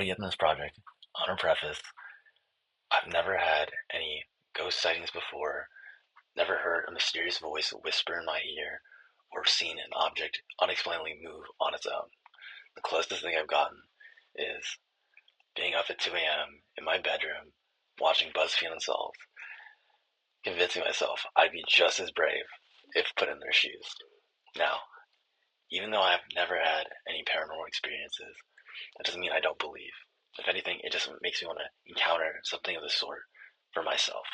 we get in this project, on a preface, I've never had any ghost sightings before, never heard a mysterious voice whisper in my ear, or seen an object unexplainably move on its own. The closest thing I've gotten is being up at 2 a.m. in my bedroom, watching BuzzFeed Unsolved, convincing myself I'd be just as brave if put in their shoes. Now, even though I've never had any paranormal experiences, that doesn't mean I don't believe. If anything, it just makes me want to encounter something of the sort for myself.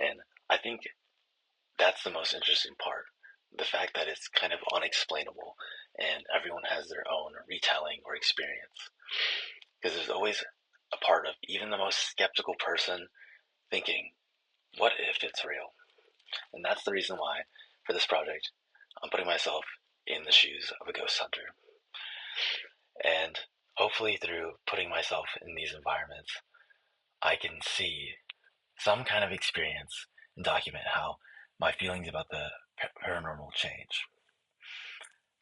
And I think that's the most interesting part. The fact that it's kind of unexplainable and everyone has their own retelling or experience. Because there's always a part of even the most skeptical person thinking, what if it's real? And that's the reason why, for this project, I'm putting myself in the shoes of a ghost hunter. And hopefully through putting myself in these environments, I can see some kind of experience and document how my feelings about the paranormal change.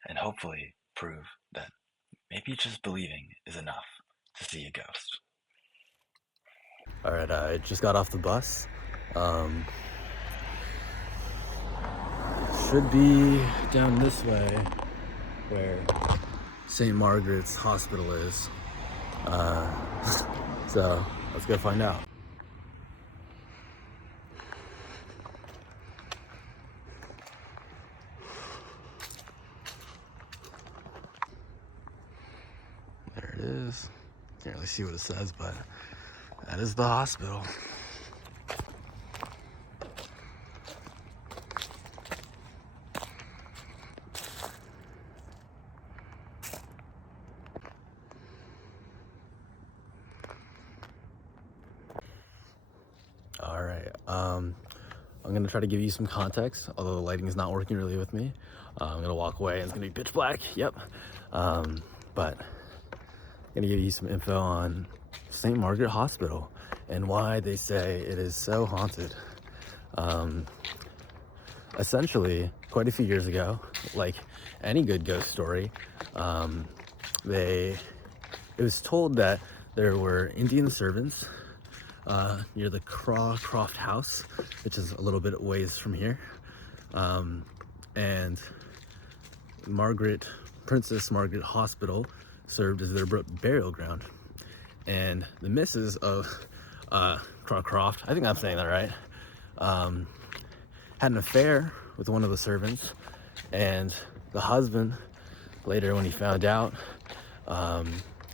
And hopefully prove that maybe just believing is enough to see a ghost. Alright, I just got off the bus. Should be down this way where St. Margaret's Hospital is. So let's go find out. There it is. Can't really see what it says, but that is the hospital. All right, I'm gonna try to give you some context, although the lighting is not working really with me. I'm gonna walk away and it's gonna be pitch black, yep. But I'm gonna give you some info on St. Margaret Hospital and why they say it is so haunted. Essentially, quite a few years ago, like any good ghost story, it was told that there were Indian servants near the Croft House, which is a little bit ways from here, and Princess Margaret Hospital served as their burial ground. And the missus of Croft, I think I'm saying that right, had an affair with one of the servants, and the husband, later when he found out,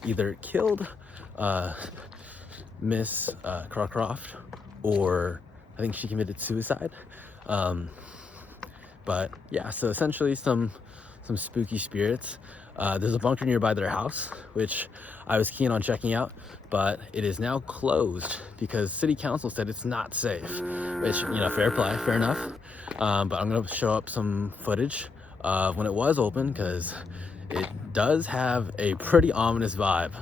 either killed Miss Croft, or I think she committed suicide. But yeah, so essentially some spooky spirits. There's a bunker nearby their house, which I was keen on checking out, but it is now closed because city council said it's not safe, which, you know, fair play, fair enough. But I'm gonna show up some footage of when it was open, because it does have a pretty ominous vibe.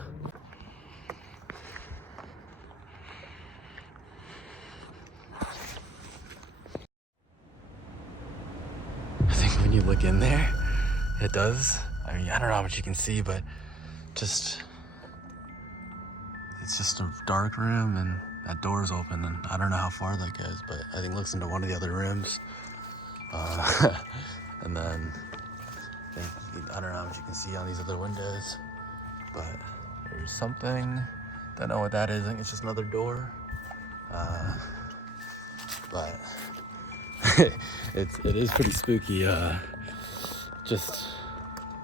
I think when you look in there, it does. I mean, I don't know how much you can see, but it's just a dark room, and that door's open, and I don't know how far that goes, but I think it looks into one of the other rooms. And then I don't know how much you can see on these other windows, but there's something, don't know what that is. I think it's just another door. But it is pretty spooky, just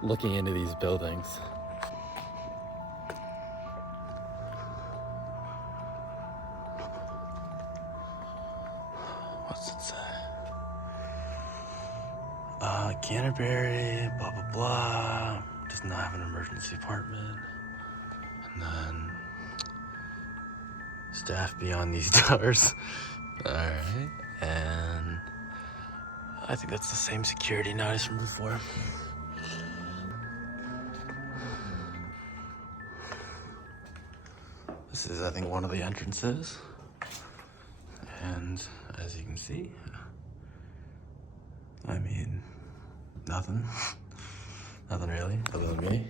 looking into these buildings. What's it say? Canterbury, blah, blah, blah. Does not have an emergency department. And then staff beyond these doors. All right. And I think that's the same security notice from before. This is, I think, one of the entrances. And as you can see, I mean, nothing. Nothing really, other than me.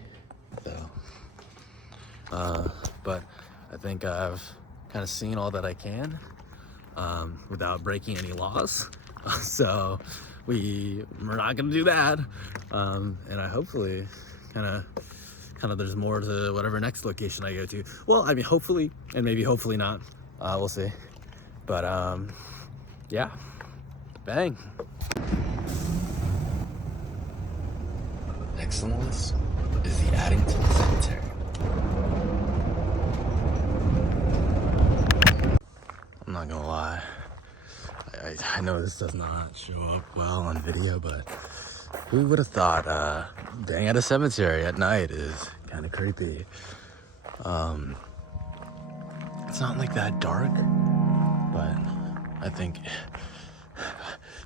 So, But I think I've kind of seen all that I can without breaking any laws. So we're not gonna do that. And I hopefully kind of there's more to whatever next location I go to. Well, I mean, hopefully, and maybe hopefully not. We'll see. But yeah, bang. Next on the list is the Addington Cemetery. I'm not gonna lie, I know this does not show up well on video, but who would have thought being at a cemetery at night is kind of creepy. It's not like that dark, but I think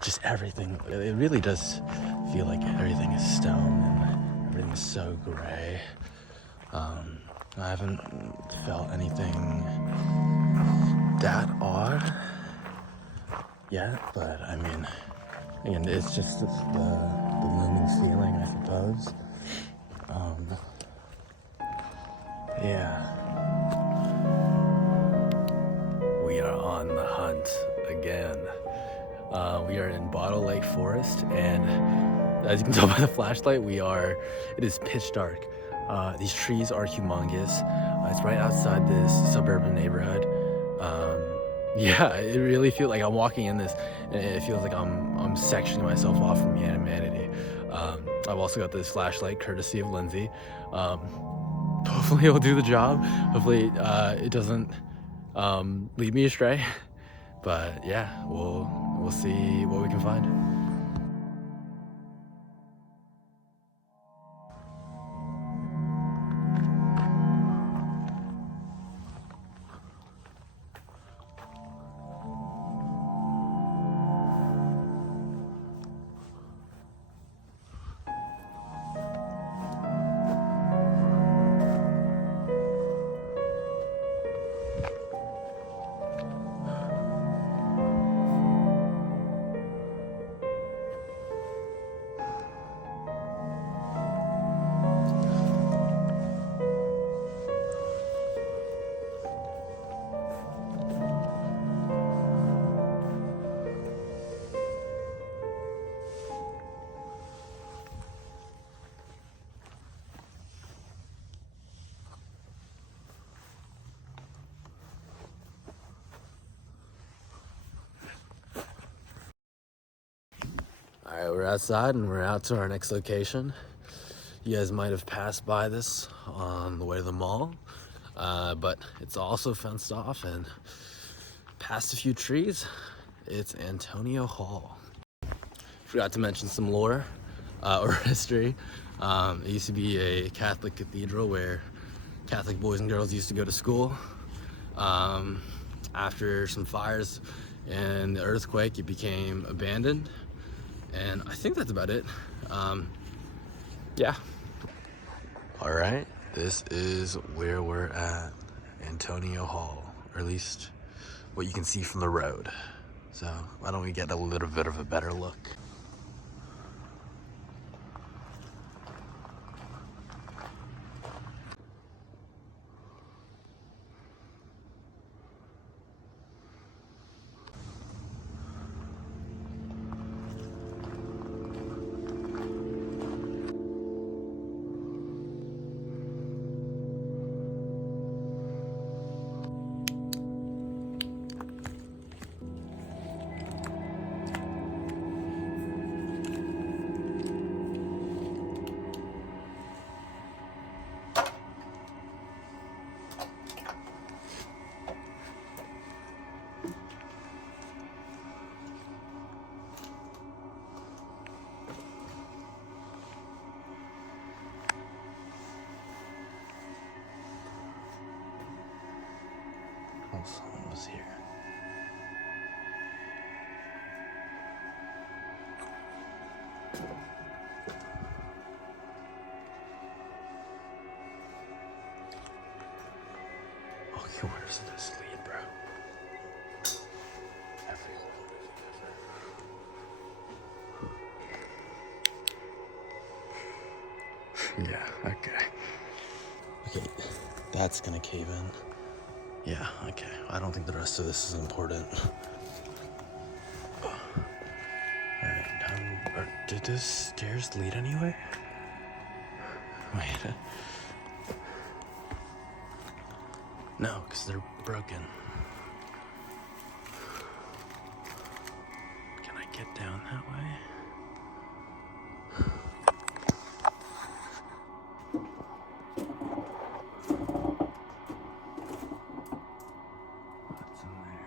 just everything, it really does feel like everything is stone and everything is so gray. I haven't felt anything that odd yet, but I mean, again, it's just the looming feeling, I suppose. Yeah. We are on the hunt again. We are in Bottle Lake Forest, and as you can tell by the flashlight, it is pitch dark. These trees are humongous. It's right outside this suburban neighborhood. Yeah, it really feels like I'm walking in this, and it feels like I'm sectioning myself off from humanity. I've also got this flashlight courtesy of Lindsay. Hopefully it'll do the job. Hopefully it doesn't lead me astray. But yeah, we'll see what we can find. All right, we're outside and we're out to our next location. You guys might have passed by this on the way to the mall, but it's also fenced off and past a few trees. It's Antonio Hall. Forgot to mention some lore or history. It used to be a Catholic cathedral where Catholic boys and girls used to go to school. After some fires and the earthquake, it became abandoned. And I think that's about it. Yeah. All right, this is where we're at, Antonio Hall, or at least what you can see from the road. So why don't we get a little bit of a better look? Oh, someone was here. Okay, where does this lead, bro? Yeah, okay. Okay, that's gonna cave in. Yeah, okay. I don't think the rest of this is important. Alright, did those stairs lead anywhere? Wait. No, because they're broken. Can I get down that way? What's in there?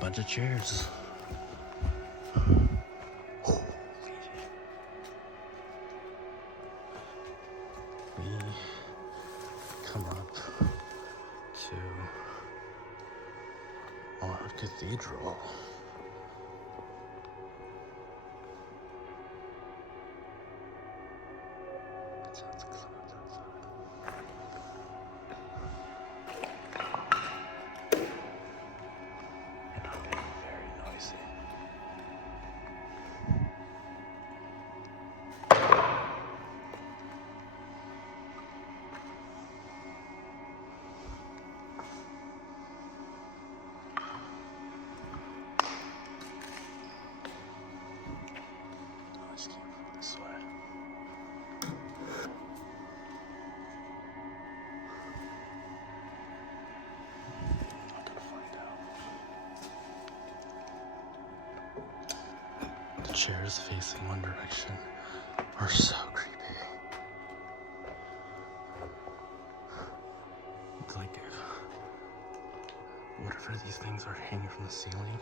Bunch of chairs. We come up to our cathedral. Sounds like someone's outside. And I'm getting very noisy. I just can't go this way. I'm gonna find out. The chairs facing one direction are so creepy. It's like, whatever these things are hanging from the ceiling.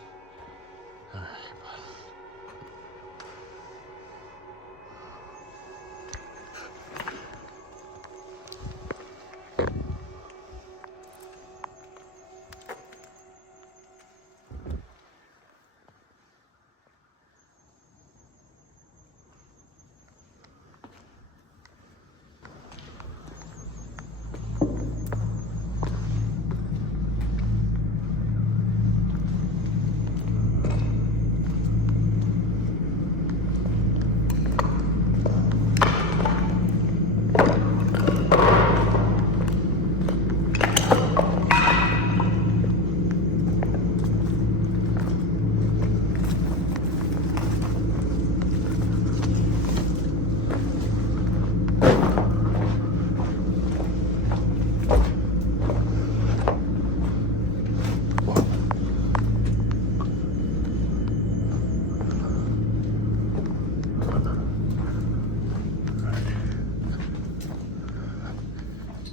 Alright,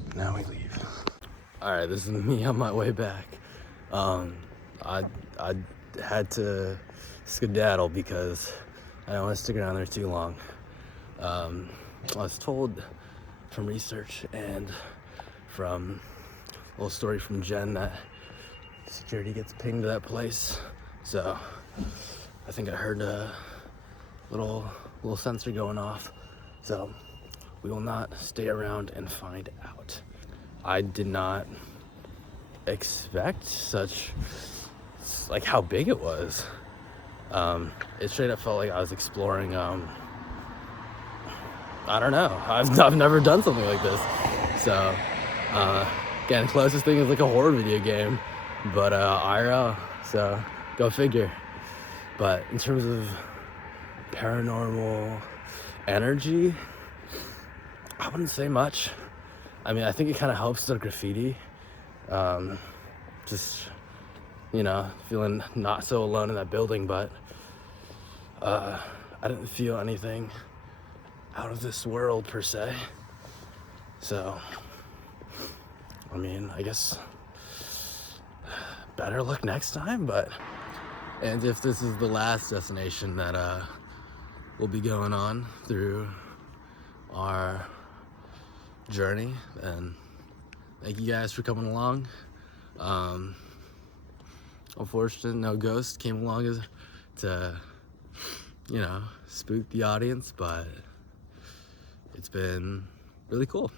but now we leave. Alright, this is me on my way back. I had to skedaddle because I don't want to stick around there too long. I was told from research and from a little story from Jen that security gets pinged to that place. So I think I heard a little sensor going off. So we will not stay around and find out. I did not expect such, like, how big it was. It straight up felt like I was exploring, I don't know. I've never done something like this. So, again, closest thing is like a horror video game, but IRL, so go figure. But in terms of paranormal energy, I wouldn't say much. I mean, I think it kind of helps the graffiti. Just, you know, feeling not so alone in that building, but I didn't feel anything out of this world per se. So, I mean, I guess better luck next time, but... And if this is the last destination that we'll be going on through our journey, then thank you guys for coming along. Unfortunately, no ghost came along to, you know, spook the audience, but it's been really cool.